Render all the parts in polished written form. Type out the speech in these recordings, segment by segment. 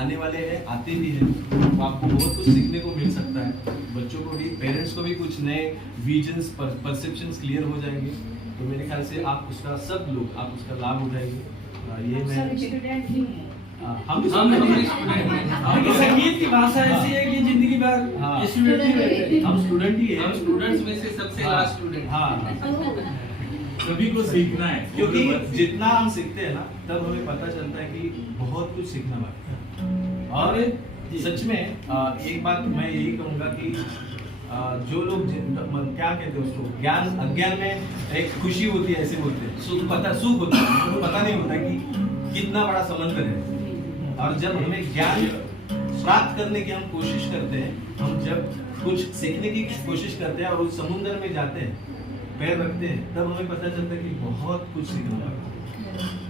आने वाले हैं, आते भी हैं, तो आपको बहुत कुछ सीखने को मिल सकता है। बच्चों को भी, पेरेंट्स को भी कुछ नए विजन्स, परसेप्शंस क्लियर हो जाएंगे। तो मेरे ख्याल से आप उसका, सब लोग आप उसका लाभ उठाएंगे। ये मैं हम संगीत की भाषा ऐसी है कि जिंदगी भर स्टूडेंट ही रहते हैं। हम स्टूडेंट ही हम हैं। स्टूडेंट्स में से सबसे लास्ट स्टूडेंट। हाँ, सभी को सीखना है, क्योंकि जितना हम सीखते हैं ना, तब हमें पता चलता है कि बहुत कुछ सीखना बाकी है। और सच में एक बात मैं यही कहूँगा कि जो लोग क्या कहते हैं उसको, ज्ञान अज्ञान में एक खुशी होती है, ऐसे बोलते हैं, सुख होता है, उनको पता नहीं होता कि कितना बड़ा समंदर है। और जब हमें ज्ञान प्राप्त करने की हम कोशिश करते हैं, हम जब कुछ सीखने की कोशिश करते हैं और उस समुद्र में जाते हैं, पैर रखते हैं, तब हमें पता चलता है कि बहुत कुछ सीखना है।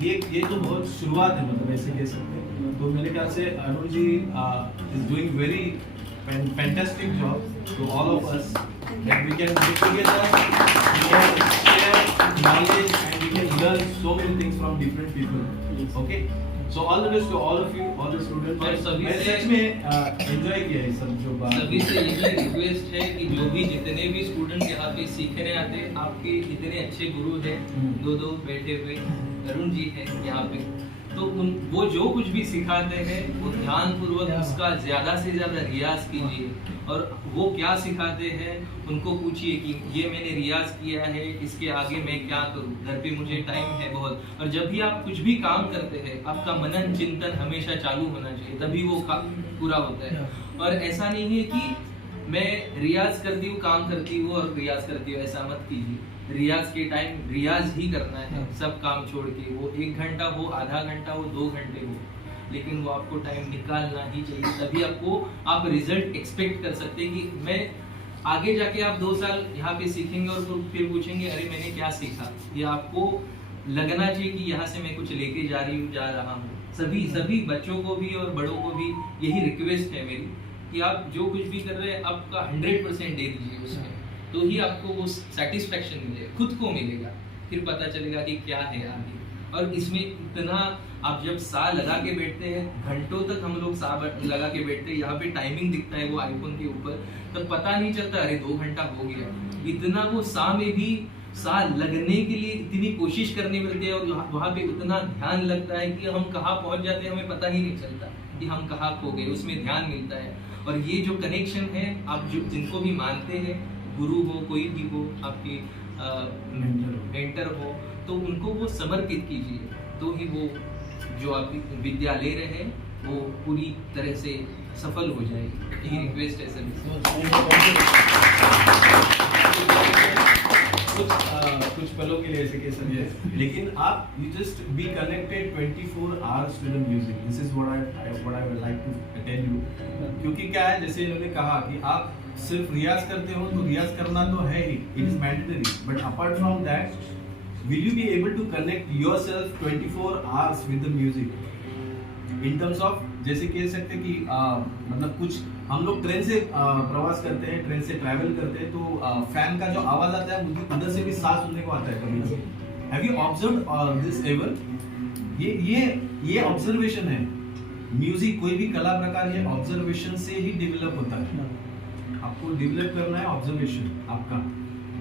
ये तो बहुत शुरुआत है, मतलब ऐसे कह सकते हैं। तो मेरे ख्याल से Arun ji is doing very fantastic job to all of us, that we can get together, we can share knowledge and we can learn so many things from different people. Okay, so all the best to all of you, all the students. और सभी मैं से सच में enjoy किया है सब जो बात। सभी से यही रिक्वेस्ट है कि जो भी जितने भी स्टूडेंट यहाँ पे सीखने आते हैं, आपके इतने अच्छे गुरु हैं, दो बैठे हुए अरुण जी हैं यहाँ पे, तो वो जो कुछ भी सिखाते हैं वो ध्यान पूर्वक उसका ज्यादा से ज्यादा रियाज कीजिए। और वो क्या सिखाते हैं उनको पूछिए कि ये मैंने रियाज किया है, इसके आगे मैं क्या करूं, घर पे मुझे टाइम है बहुत। और जब भी आप कुछ भी काम करते हैं, आपका मनन चिंतन हमेशा चालू होना चाहिए, तभी वो पूरा होता है। और ऐसा नहीं है कि मैं रियाज करती हूँ, काम करती हूँ और रियाज करती हूँ, ऐसा मत कीजिए। रियाज के टाइम रियाज ही करना है, सब काम छोड़ के, वो 1 घंटा हो, आधा घंटा हो, 2 घंटे हो, लेकिन वो आपको टाइम निकालना ही चाहिए। तभी आप रिजल्ट एक्सपेक्ट कर सकते हैं कि मैं आगे जाके आप 2 साल यहाँ पे सीखेंगे और फिर पूछेंगे अरे मैंने क्या सीखा। ये आपको लगना चाहिए कि यहाँ से मैं कुछ लेके जा रहा हूँ। सभी बच्चों को भी और बड़ों को भी यही रिक्वेस्ट है मेरी कि आप जो कुछ भी कर रहे हैं आपका 100% दे दीजिए उसमें, तो ही आपको वो सेटिस्फेक्शन मिलेगा, खुद को मिलेगा, फिर पता चलेगा कि क्या है आगे। और इसमें इतना आप जब सा लगा के बैठते हैं, घंटों तक हम लोग सा लगा के बैठते हैं, यहाँ पे टाइमिंग दिखता है वो आईफोन के ऊपर, तब पता नहीं चलता अरे 2 घंटा हो गया। इतना वो सा में भी सा लगने के लिए इतनी कोशिश करनी पड़ती है और वहाँ पे उतना ध्यान लगता है कि हम कहाँ पहुँच जाते हैं, हमें पता ही नहीं चलता कि हम कहाँ खो गए, उसमें ध्यान मिलता है। और ये जो कनेक्शन है, आप जो जिनको भी मानते हैं, गुरु हो, कोई भी हो, आपके मेंटर हो, तो उनको वो समर्पित कीजिए, तो ही वो जो आप विद्या ले रहे हैं वो पूरी तरह से सफल हो जाएगी। यही रिक्वेस्ट है कुछ पलों के लिए ऐसे कह सकते हैं, लेकिन आप you just be connected 24 hours with the music. This is what I would like to tell you. क्योंकि क्या है, जैसे इन्होंने कहा कि आप सिर्फ रियाज करते हो, तो रियाज करना तो है ही, it is mandatory, but apart from that will you be able to connect yourself 24 hours with the music in terms of, जैसे कह सकते कि मतलब कुछ हम लोग ट्रेन से प्रवास करते हैं, ट्रेन से ट्रैवल करते हैं, तो फैन का जो आवाज आता है मुझे अंदर से भी सांस सुनने को आता है कभी। Have you observed this ever? ये ऑब्जर्वेशन है। म्यूजिक, कोई भी कला प्रकार, ये ऑब्जर्वेशन से ही डेवलप होता है। आपको डेवलप करना है ऑब्जर्वेशन, आपका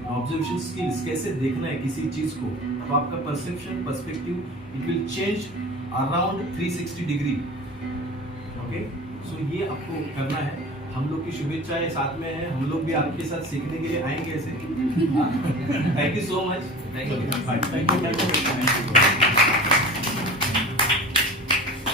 ऑब्जर्वेशन स्किल्स, कैसे देखना है किसी चीज को, तो आपका perception, perspective, it will change around 360 degree. Okay, so ये आपको करना है। हम लोग की शुभेच्छाएं साथ में है, हम लोग भी आपके साथ सीखने के लिए आएंगे ऐसे। Thank you so much. Thank you.